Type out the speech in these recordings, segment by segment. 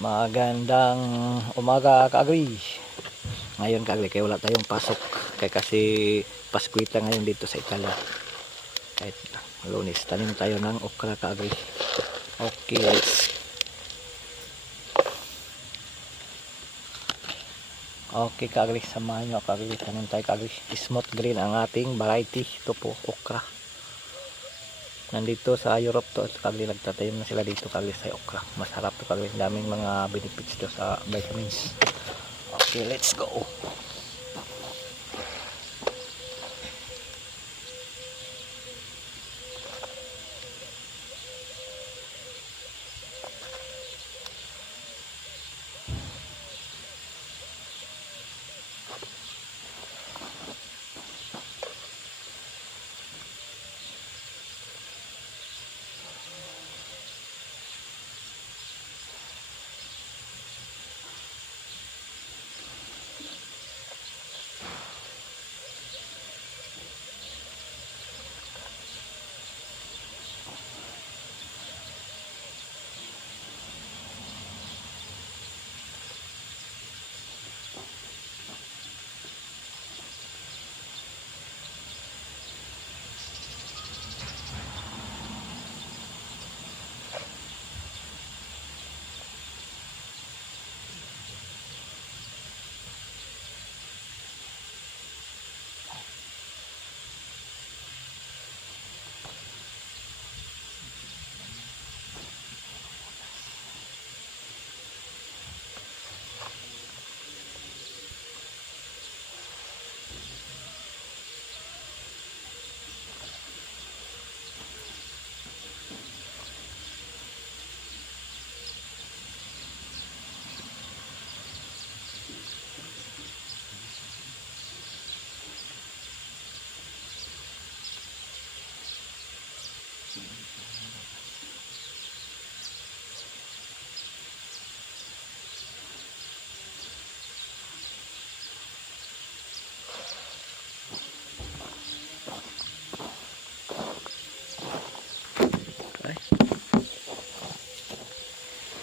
Magandang umaga kaagri. Ngayon kaagri kaya wala tayong pasok. Kaya kasi Paskwita ngayon dito sa Itala. Kahit Lunes tanim tayo ng okra kaagri. Okay, okay kaagri, samahan nyo kaagri. Tanim tayo kaagri. Smooth green ang ating variety. Ito po okra. Nandito sa Europe to kaagri, nagtatanim na sila dito kaagri sa okra. Masarap to kaagri. Daming mga benefits to sa vitamins. Okay, let's go.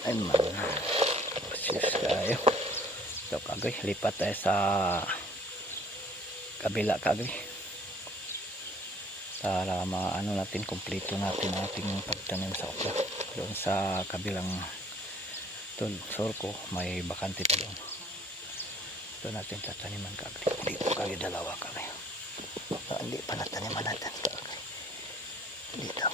Ay man, sis kayo. Ito kaagri, lipat tayo sa kabila kaagri para maano natin, kumpleto natin ating pagtanim sa okra. Doon sa kabilang doon surko may bakante pa doon. Doon natin tataniman kaagri. Dito kaagri dalawa kaagri. Hindi pa nataniman natin kaagri. Dito.